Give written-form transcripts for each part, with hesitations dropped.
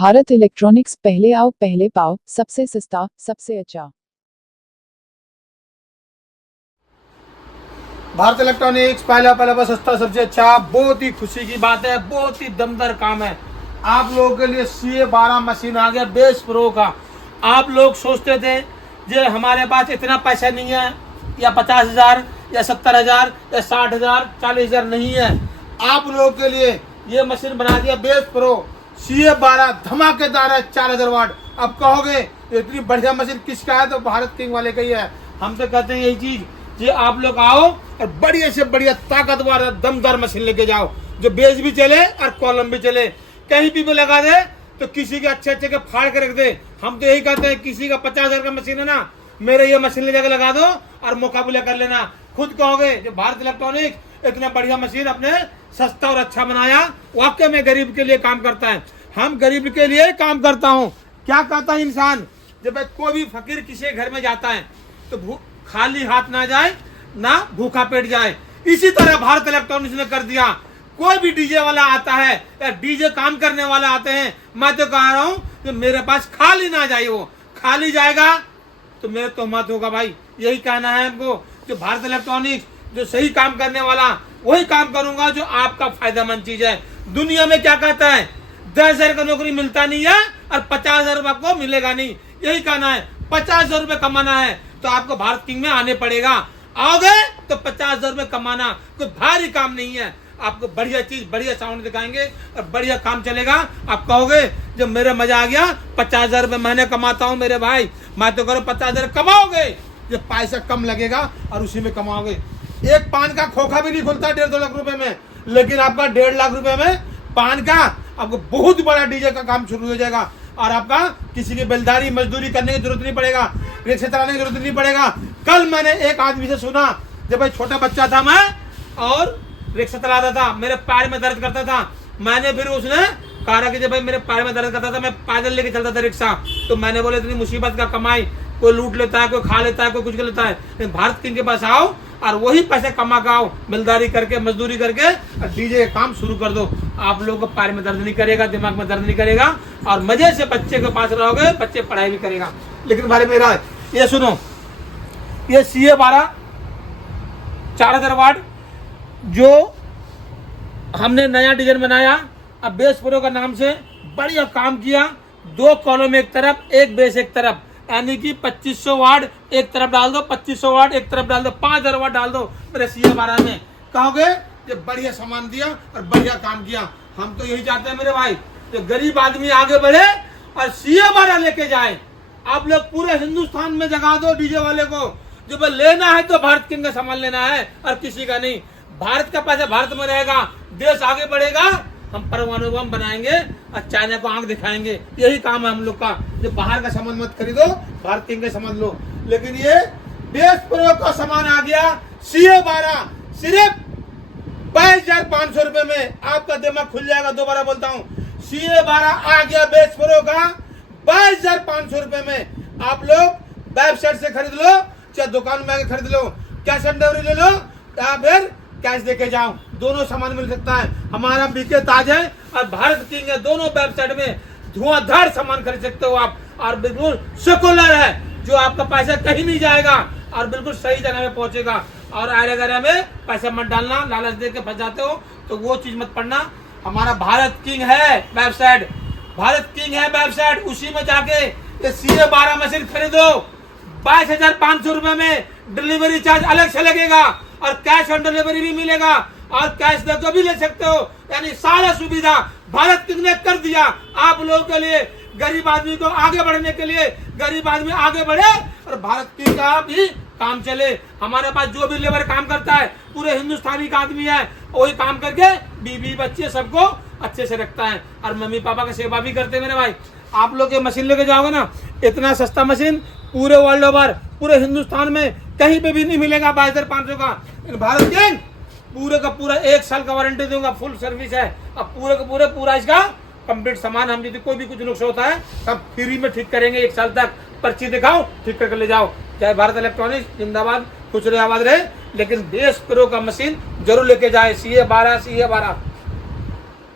Bharat electronics, पहले आओ पहले पाओ, सबसे सस्ता सबसे अच्छा। भारत इलेक्ट्रॉनिक्स पहला पहला बस सस्ता सबसे अच्छा। बहुत ही खुशी की बात है, बहुत ही दमदार काम है। आप लोगों के लिए CA12 मशीन आ गया बेस प्रो का। आप लोग सोचते थे जे हमारे पास इतना पैसा नहीं है, या 50,000 या 70,000 या 60,000 40,000 नहीं है। आप लोगों के लिए ये मशीन बना दिया बेस प्रो CA12, धमाकेदार है, 4,000 वाट। अब कहोगे इतनी बढ़िया मशीन किसका है, तो भारत किंग वाले का ही है। हम तो कहते हैं यही चीज, ये आप लोग आओ और बढ़िया से बढ़िया ताकतवर दमदार मशीन लेके जाओ, जो बेस भी चले और कॉलम भी चले। कहीं भी लगा दे तो किसी के अच्छे के फाड़ के रख दे। हम तो यही कहते हैं, किसी का 50,000 का मशीन है ना, मेरे ये मशीन ले जाकर लगा दो और मुकाबला कर लेना। खुद कहोगे जो भारत इलेक्ट्रॉनिक्स इतना बढ़िया मशीन अपने सस्ता और अच्छा बनाया, वाकई में गरीब के लिए काम करता है। हम गरीब के लिए काम करता हूँ। क्या कहता है इंसान, जब कोई भी फकीर किसी के घर में जाता है तो खाली हाथ ना जाए, ना भूखा पेट जाए। इसी तरह भारत इलेक्ट्रॉनिक्स ने कर दिया। कोई भी डीजे वाला आता है या डीजे काम करने वाला आते हैं, मैं तो कह रहा हूं कि मेरे पास खाली ना जाए। वो खाली जाएगा तो मेरे तोहमत होगा भाई। यही कहना है हमको, जो भारत इलेक्ट्रॉनिक्स जो सही काम करने वाला, वही काम करूंगा जो आपका फायदेमंद चीज है। दुनिया में क्या कहता है, 10,000 का नौकरी मिलता नहीं है और 50,000 रुपये आपको मिलेगा नहीं। यही कहना है, 50,000 रुपये कमाना है तो आपको भारत किंग में आने पड़ेगा। आओगे तो 50,000 रुपये कमाना कोई भारी काम नहीं है। आपको बढ़िया चीज, बढ़िया साउंड दिखाएंगे और बढ़िया काम चलेगा। आप कहोगे जब मेरा मजा आ गया, 50,000 रुपये महीने कमाता हूँ मेरे भाई, मैं तो करो 50,000 कमाओगे। जब पैसा कम लगेगा और उसी में कमाओगे। एक पान का खोखा भी नहीं खुलता 1.5-2 लाख रुपए में, लेकिन आपका 1.5 लाख रुपए में पान का आपको बहुत बड़ा डीजे का काम शुरू हो जाएगा। और आपका किसी की बेलदारी मजदूरी करने की जरूरत नहीं पड़ेगा, रिक्शा चलाने की जरूरत नहीं पड़ेगा। कल मैंने एक आदमी से सुना, जब भाई छोटा बच्चा था मैं और रिक्शा चलाता था, मेरे पैर में दर्द करता था। मैंने फिर उसने कहा कि जब भाई मेरे पैर में दर्द करता था, मैं पैदल लेके चलता था रिक्शा, तो मैंने बोला इतनी मुसीबत का कमाई, कोई लूट लेता है, कोई खा लेता है, कोई कुछ कर लेता है, लेकिन भारत किंग के पास आओ और वही पैसे कमा के आओ, बेलदारी करके मजदूरी करके और डीजे का काम शुरू कर दो। आप लोगों को पैर में दर्द नहीं करेगा, दिमाग में दर्द नहीं करेगा और मजे से बच्चे के पास रहोगे, बच्चे पढ़ाई भी करेगा। लेकिन भाई मेरा ये सुनो, ये CA12 4,000 वाट जो हमने नया डिजाइन बनाया, अब बेस प्रो का नाम से बढ़िया काम किया। 2 कॉलम एक तरफ, एक बेस एक तरफ, यानी कि 2500 वाट एक तरफ डाल दो, 2500 वाट एक तरफ डाल दो, 5,000 वाट डाल दो मेरे CA12 में। कहोगे ये बढ़िया सामान दिया और बढ़िया काम किया। हम तो यही चाहते हैं मेरे भाई, जो गरीब आदमी आगे बढ़े और CA12 लेके जाए। आप लोग पूरे हिंदुस्तान में जगा दो डीजे वाले को, जो भाई लेना है तो भारत किंग का सामान लेना है और किसी का नहीं। भारत का पैसा भारत में रहेगा, देश आगे बढ़ेगा, हम परमाणु बम बनाएंगे और चाइना को आंख दिखाएंगे। यही काम है हम लोग का। जो बाहर का सामान मत खरीदो, भारत किंग का सामान लो। लेकिन ये बेस प्रो का सामान आ गया CA12 सिर्फ 22,500 रुपए में। आपका दिमाग खुल जाएगा। दोबारा बोलता हूँ, CA12 आ गया बेस प्रो का 22,500 रुपए में। आप लोग वेबसाइट से खरीद लो, चाहे दुकान में आके खरीद लो, कैश ऑन डिलीवरी ले लो या फिर कैश देके जाओ, दोनों सामान मिल सकता है। हमारा BK ताज है और भारत किंग है, दोनों वेबसाइट में धुआंधार सामान खरीद सकते हो आप। और बिल्कुल सेकुलर है, जो आपका पैसा कहीं नहीं जाएगा और बिल्कुल सही जगह में पहुंचेगा। और आरे गरे में पैसा मत डालना, लालच दे के फंस जाते हो तो वो चीज मत पढ़ना। हमारा भारत किंग है वेबसाइट, भारत किंग है वेबसाइट, उसी में जाके ये CA12 मशीन खरीदो। 22,500 रुपए में डिलीवरी चार्ज अलग से लगेगा और कैश ऑन डिलीवरी भी मिलेगा और कैश देकर भी ले सकते हो। यानी सारा सुविधा भारत किंग ने कर दिया आप लोगों के लिए। गरीब आदमी को आगे बढ़ने के लिए, गरीब आदमी आगे बढ़े और भारत किंग का भी काम चले। हमारे पास जो भी लेबर काम करता है, पूरे हिंदुस्तानी का आदमी है, वही काम करके बीवी बच्चे सबको अच्छे से रखता है और मम्मी पापा की सेवा भी करते हैं मेरे भाई। आप लोग ये मशीन लेके जाओगे ना, इतना सस्ता मशीन पूरे वर्ल्ड ओवर, पूरे हिंदुस्तान में कहीं पे भी नहीं मिलेगा 22,500 का। भारत किंग पूरे का पूरा 1 साल का वारंटी दूंगा, फुल सर्विस है। अब पूरे का पूरा इसका कंप्लीट सामान, हम यदि कोई भी कुछ नुकसान होता है तब फ्री में ठीक करेंगे 1 साल तक। पर्ची दिखाओ, ठीक करके ले जाओ। चाहे भारत इलेक्ट्रॉनिक्स जिंदाबाद, खुश रहे, आबाद रहे। लेकिन बेस प्रो का मशीन जरूर लेके जाए, CA12।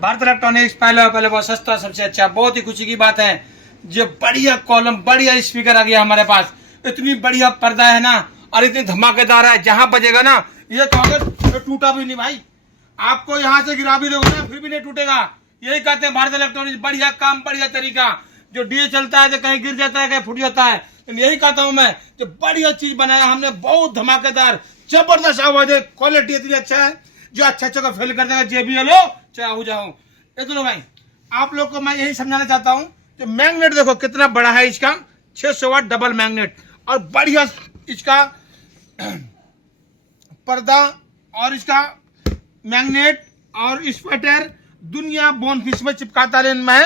भारत इलेक्ट्रॉनिक्स पहले पहले बहुत सस्ता, सबसे अच्छा, बहुत ही खुशी की बात है। जो बढ़िया कॉलम, बढ़िया स्पीकर आ गया हमारे पास, इतनी बढ़िया पर्दा है ना, और इतनी धमाकेदार है, जहां बजेगा ना ये कहोगे तो टूटा भी नहीं भाई, आपको यहाँ से गिरा भी दोगे ना फिर भी नहीं टूटेगा। यही कहते हैं भारत इलेक्ट्रॉनिक्स, बढ़िया काम, बढ़िया तरीका। जो डीए चलता है तो कहीं गिर जाता है, कहीं फूट जाता है, यही कहता हूं मैं, जो बढ़िया चीज बनाया हमने, बहुत धमाकेदार, जबरदस्त आवाज है, क्वालिटी इतनी अच्छा है, जो अच्छा का फेल कर देगा, JBL हो चाहे हो जाओ। ये दोनों भाई आप लोग को मैं यही समझाना चाहता हूँ, कि मैग्नेट देखो कितना बड़ा है इसका, 600 वाट डबल मैग्नेट, और बढ़िया इसका पर्दा, और इसका मैग्नेट, और स्वेटर दुनिया बोनफिश में चिपकाता रहे, मैं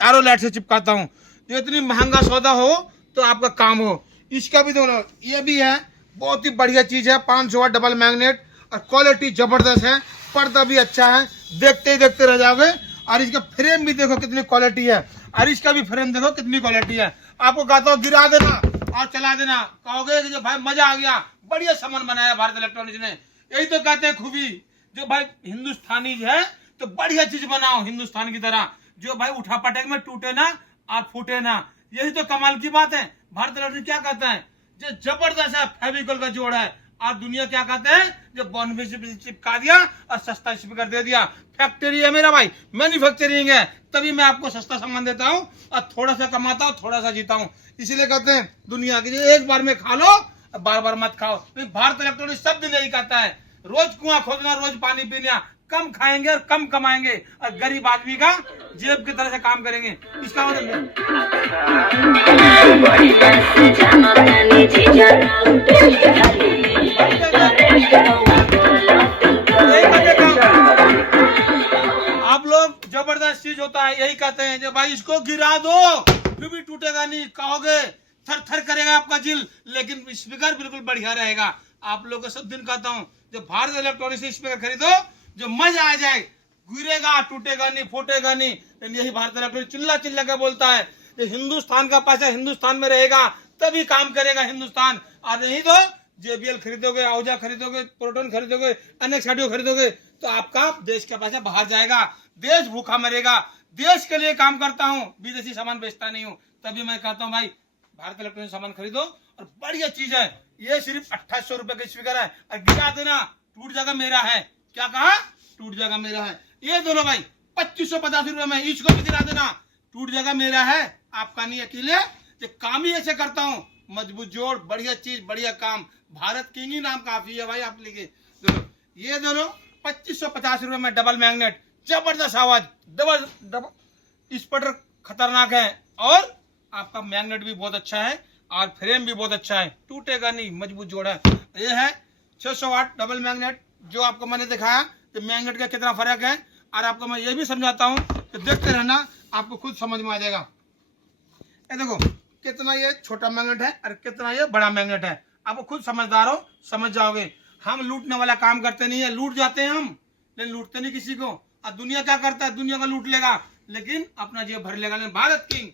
एरो लाइट से चिपकाता हूँ। तो इतनी महंगा सौदा हो तो आपका काम हो। इसका भी दोनों, ये भी है, बहुत ही बढ़िया चीज है, 500 वाट डबल मैग्नेट, और क्वालिटी जबरदस्त है, पर्दा भी अच्छा है, देखते ही देखते रह जाओगे। और इसका फ्रेम भी देखो कितनी क्वालिटी है, और इसका भी फ्रेम देखो कितनी क्वालिटी है। आपको कहता हूँ गिरा देना और चला देना, कहोगे कि जो भाई मजा आ गया, बढ़िया सामान बनाया भारत इलेक्ट्रॉनिक्स ने। यही तो कहते हैं खूबी, जो भाई हिंदुस्तानी है तो बढ़िया चीज बनाओ हिंदुस्तान की तरह, जो भाई उठा पटक में टूटे ना और फूटे ना। यही तो कमाल की बात है। भारत इलेक्ट्रॉनिक्स क्या कहता है, जो जबरदस्त है, फेविकोल का जोड़ है, और दुनिया क्या कहते हैं, जो बॉन्डफिश चिपका दिया और सस्ता स्पीकर दे दिया। फैक्ट्री है मेरा भाई, मैन्युफैक्चरिंग है, तभी मैं आपको सस्ता सामान देता हूँ, और थोड़ा सा कमाता हूँ, थोड़ा सा जीता हूँ। इसीलिए कहते हैं दुनिया की, एक बार में खा लो, बार बार मत खाओ। तो भारत इलेक्ट्रॉनिक्स सब दिन यही कहता है, रोज कुआं खोदना, रोज पानी पीना, कम खाएंगे और कम कमाएंगे, और गरीब आदमी का जेब की तरह से काम करेंगे। इसका मतलब आप लोग, जबरदस्त चीज होता है, यही कहते हैं, जो भाई इसको गिरा दो फिर भी टूटेगा नहीं, कहोगे थर थर करेगा आपका दिल, लेकिन स्पीकर बिल्कुल बढ़िया रहेगा। आप लोग को सब दिन कहता हूँ, जो भारत इलेक्ट्रॉनिक्स से स्पीकर खरीदो, जो मजा आ जाए, गिरेगा, टूटेगा नहीं, फूटेगा नहीं। यही भारत इलेक्ट्रॉनिक्स चिल्ला चिल्ला के बोलता है, ये हिंदुस्तान का पैसा हिंदुस्तान में रहेगा तभी काम करेगा हिंदुस्तान, और नहीं तो JBL खरीदोगे, आहूजा खरीदोगे, प्रोटॉन खरीदोगे, NX ऑडियो खरीदोगे, तो आपका देश का पैसा बाहर जाएगा, देश भूखा मरेगा। देश के लिए काम करता हूँ, विदेशी सामान बेचता नहीं हूँ, तभी मैं कहता हूँ भाई भारत इलेक्ट्रॉनिक सामान खरीदो, और बढ़िया चीज है। ये सिर्फ 2800 रुपए का स्पीकर है, और गिरा देना टूट जाएगा, मेरा है। क्या कहा, टूट जाएगा, मेरा है। ये दोनों भाई 2550 रुपए में, इसको भी गिरा देना, टूट जाएगा, मेरा है, आपका नहीं। अकेले ये काम ही ऐसे करता हूँ, मजबूत जोड़, बढ़िया चीज, बढ़िया काम, भारत किंग ही नाम काफी है भाई आप लिखे। ये दोनों 2550 रुपए में डबल मैग्नेट, जबरदस्त आवाज, डबल स्पीकर खतरनाक है, और आपका मैग्नेट भी बहुत अच्छा है, और फ्रेम भी बहुत अच्छा है, टूटेगा नहीं, मजबूत जोड़ है। ये है 600 वाट डबल मैग्नेट, जो आपको मैंने दिखाया कि मैग्नेट का कितना फर्क है, और आपको मैं ये भी समझाता हूँ कि देखते रहना, आपको खुद समझ में आ जाएगा। ये देखो कितना ये छोटा मैग्नेट है और कितना ये बड़ा मैग्नेट है, आपको खुद समझदार हो, समझ जाओगे। हम लूटने वाला काम करते नहीं है, लूट जाते हैं हम, लेकिन लूटते नहीं किसी को। और दुनिया क्या करता है, दुनिया का लूट लेगा लेकिन अपना जेब भर लेगा। लेकिन भारत किंग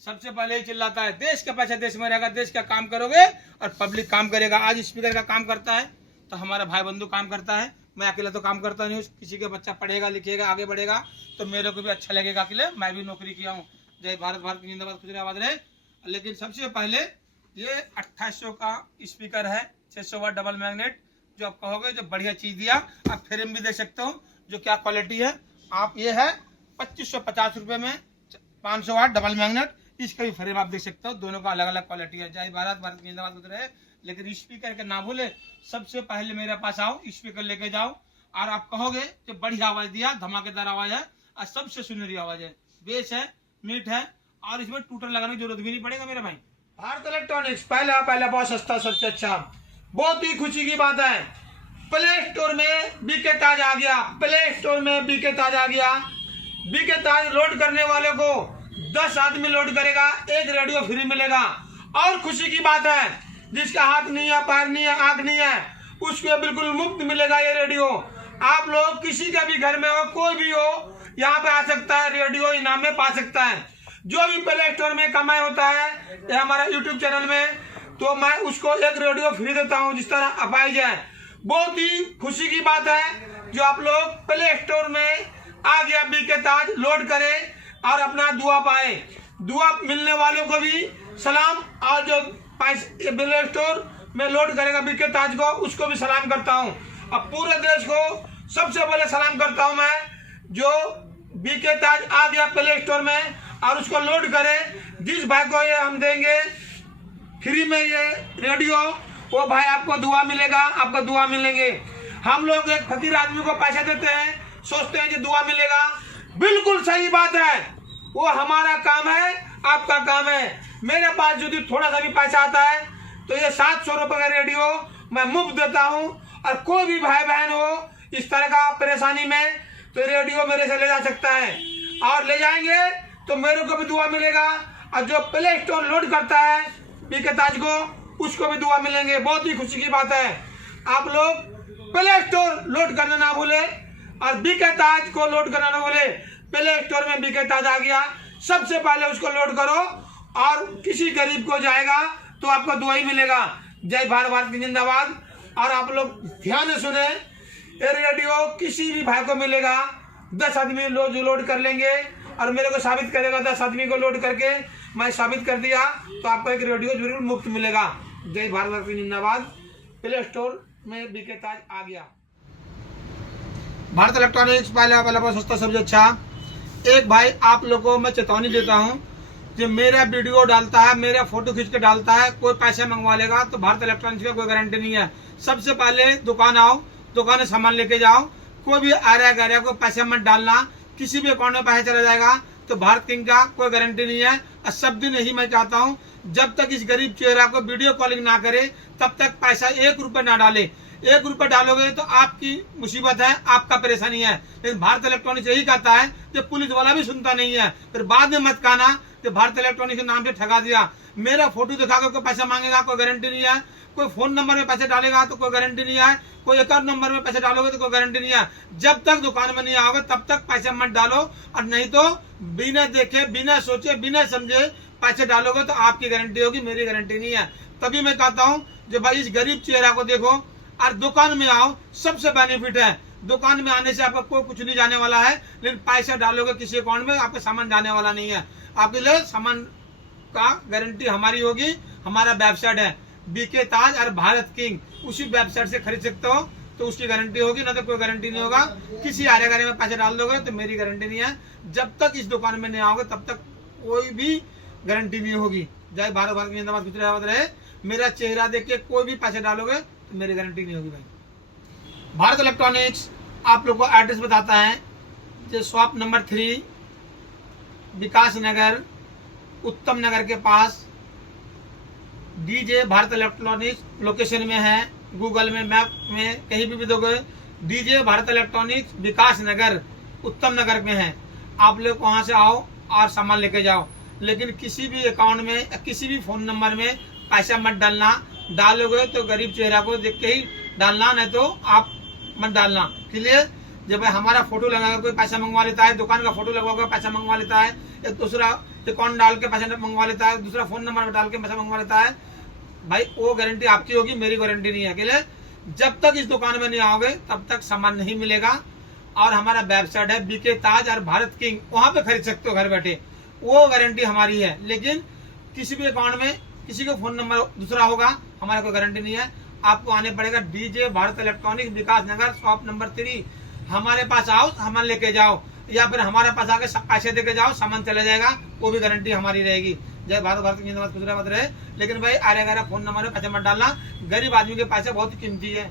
सबसे पहले ही चिल्लाता है, देश का पैसा देश में रहेगा, देश का काम करोगे और पब्लिक काम करेगा। आज स्पीकर का काम करता है तो हमारा भाई बंधु काम करता है, मैं अकेला तो काम करता नहीं हूँ। किसी का बच्चा पढ़ेगा लिखेगा आगे बढ़ेगा तो मेरे को भी अच्छा लगेगा, अकेले मैं भी नौकरी किया हूँ। जय भारत, भारत की जिंदाबाद, खुश आबाद रहे। लेकिन सबसे पहले ये 2800 का स्पीकर है, 600 वाट डबल मैग्नेट, जो आप कहोगे जो बढ़िया चीज दिया। आप फ्रेम भी देख सकते हो जो क्या क्वालिटी है। आप ये है 2550 रुपए में 500 वाट डबल मैग्नेट, इसका भी फ्रेम आप देख सकते हो, दोनों का अलग अलग क्वालिटी है। जय भारत, भारत की जिंदाबाद खुश रहे। लेकिन स्पीकर के ना भूले, सबसे पहले मेरे पास आओ, स्पीकर लेके जाओ और आप कहोगे जो बढ़िया आवाज दिया, धमाकेदार आवाज है और सबसे सुनहरी आवाज है, बेस है, मीट है और इसमें टूटर लगाने की जरूरत भी नहीं पड़ेगा मेरे भाई। भारत इलेक्ट्रॉनिक्स पहला बहुत सस्ता, सबसे अच्छा। बहुत ही खुशी की बात है, प्ले स्टोर में बीके ताज आ गया, प्ले स्टोर में बीके ताज आ गया। बीके ताज लोड करने वाले को 10 आदमी लोड करेगा, एक रेडियो फ्री मिलेगा। और खुशी की बात है, जिसका हाथ नहीं है, पैर नहीं है, आंख नहीं है, उसको बिल्कुल मुफ्त मिलेगा ये रेडियो। आप लोग किसी का भी घर में हो, कोई भी हो, यहाँ पे आ सकता है, रेडियो इनाम में पा सकता है। जो भी प्ले स्टोर में कमाई होता है हमारा यूट्यूब चैनल में, तो मैं उसको एक रेडियो फ्री देता हूँ, जिस तरह अपाई जाए। बहुत ही खुशी की बात है जो आप लोग प्ले स्टोर में आ गया बीके ताज, लोड करे और अपना दुआ पाए। दुआ मिलने वालों को भी सलाम, और जो प्ले स्टोर में लोड करेगा बीके ताज को, उसको भी सलाम करता हूँ। अब पूरे देश को सबसे पहले सलाम करता हूँ मैं, जो बीके ताज आ गया प्ले स्टोर में और उसको लोड करे। जिस भाई को ये हम देंगे फ्री में ये रेडियो, वो भाई आपको दुआ मिलेगा, आपको दुआ मिलेंगे। हम लोग एक फकीर आदमी को पैसे देते हैं, सोचते हैं कि दुआ मिलेगा। बिल्कुल सही बात है, वो हमारा काम है, आपका काम है। मेरे पास यदि थोड़ा सा भी पैसा आता है तो ये 700 रुपये का रेडियो मैं मुफ्त देता हूँ। और कोई भी भाई बहन हो इस तरह का परेशानी में तो रेडियो मेरे से ले जा सकता है, और ले जाएंगे तो मेरे को भी दुआ मिलेगा। और जो प्ले स्टोर लोड करता है बीके ताज को, उसको भी दुआ मिलेंगे। बहुत ही खुशी की बात है। आप लोग प्ले स्टोर लोड करना ना भूले और बीके ताज को लोड करना ना भूले। प्ले स्टोर में बीके ताज आ गया, सबसे पहले उसको लोड करो और किसी गरीब को जाएगा तो आपको दुआ ही मिलेगा। जय भारत, भारत की जिंदाबाद। और आप लोग ध्यान से सुने, ये रेडियो किसी भी भाई को मिलेगा। 10 आदमी लोड कर लेंगे और मेरे को साबित करेगा, 10 आदमी को लोड करके मैं साबित कर दिया तो आपको एक रेडियो जरूर मुफ्त मिलेगा। जय भारत, भारत की जिंदाबाद। प्ले स्टोर में बीके ताज आ गया। भारत इलेक्ट्रॉनिक्स पहला सस्ता सबसे अच्छा। एक भाई आप लोगों को मैं चेतावनी देता हूँ, जो मेरा वीडियो डालता है, मेरा फोटो खींच के डालता है, कोई पैसे मंगवा लेगा तो भारत इलेक्ट्रॉनिक्स का कोई गारंटी नहीं है। सबसे पहले दुकान आओ, दुकान से सामान लेके जाओ। कोई भी आ रहा को पैसे मत डालना, किसी भी अकाउंट में पैसा चला जाएगा तो भारत किंग का कोई गारंटी नहीं है। और सब दिन यही मैं चाहता हूँ, जब तक इस गरीब चेहरा को वीडियो कॉलिंग ना करे तब तक पैसा 1 रुपए ना डाले। 1 रुपए डालोगे तो आपकी मुसीबत है, आपका परेशानी है। लेकिन भारत इलेक्ट्रॉनिक्स यही कहता है कि पुलिस वाला भी सुनता नहीं है। फिर बाद में मत कहना कि भारत इलेक्ट्रॉनिक्स के नाम से ठगा दिया। मेरा फोटो दिखाकर कोई पैसा मांगेगा, कोई गारंटी नहीं है। कोई फोन नंबर में पैसे डालेगा तो कोई गारंटी नहीं है। कोई अकाउंट नंबर में पैसे डालोगे तो कोई गारंटी नहीं है। जब तक दुकान में नहीं आओगे तब तक पैसे मत डालो, और नहीं तो बिना देखे, बिना सोचे, बिना समझे पैसे डालोगे तो आपकी गारंटी होगी, मेरी गारंटी नहीं है। तभी मैं कहता हूँ जो भाई इस गरीब चेहरा को देखो और दुकान में आओ, सबसे बेनिफिट है। दुकान में आने से आपको कोई कुछ नहीं जाने वाला है, लेकिन पैसा डालोगे किसी अकाउंट में, आपका सामान जाने वाला नहीं है। आपके लिए सामान का गारंटी हमारी होगी। हमारा वेबसाइट है बीके ताज और भारत किंग, उसी वेबसाइट से खरीद सकते हो तो उसकी गारंटी होगी, ना तो कोई गारंटी नहीं होगा। किसी आरे गारे में पैसे डाल दोगे तो मेरी गारंटी नहीं है। जब तक इस दुकान में नहीं आओगे तब तक कोई भी गारंटी नहीं होगी। जय भारत, भारत की जिंदाबाद, कुछ रहे। मेरा चेहरा देख के कोई भी पैसे डालोगे तो मेरी गारंटी नहीं होगी भाई। भारत इलेक्ट्रॉनिक्स आप लोग को एड्रेस बताता है, जो शॉप नंबर 3 विकास नगर, उत्तम नगर के पास डीजे भारत इलेक्ट्रॉनिक्स लोकेशन में है। गूगल में, मैप में कहीं भी दोगे डीजे भारत इलेक्ट्रॉनिक्स विकास नगर, उत्तम नगर में है। आप लोग वहां से आओ और सामान लेके जाओ। लेकिन किसी भी अकाउंट में, किसी भी फोन नंबर में पैसा मत डालना। डालोगे तो गरीब चेहरा को देख के ही डालना, नहीं तो आप मत डालना। क्लियर? जब भाई हमारा फोटो लगाकर कोई पैसा मंगवा लेता है, दुकान का फोटो लगाकर पैसा मंगवा लेता है, या दूसरा अकाउंट डाल के पैसा मंगवा लेता है, दूसरा फोन नंबर डाल के पैसा मंगवा लेता है, भाई वो गारंटी आपकी होगी, मेरी गारंटी नहीं है। क्लियर? जब तक इस दुकान में नहीं आओगे तब तक सामान नहीं मिलेगा। और हमारा वेबसाइट है बीके ताज और भारत किंग, वहां पे खरीद सकते हो घर बैठे, वो गारंटी हमारी है। लेकिन किसी भी अकाउंट में किसी का फोन नंबर दूसरा होगा, हमारा कोई गारंटी नहीं है। आपको आने पड़ेगा डीजे भारत इलेक्ट्रॉनिक्स विकास नगर, शॉप नंबर 3। हमारे पास आओ, सामान लेके जाओ, या फिर हमारे पास आके पैसे देके जाओ, सामान चला जाएगा, वो भी गारंटी हमारी रहेगी। जय भारत, भारत की जिंदाबाद, खुश रहे। लेकिन भाई आरे गहरा फोन नंबर में पैसे मत डालना, गरीब आदमी के पैसे बहुत कीमती है।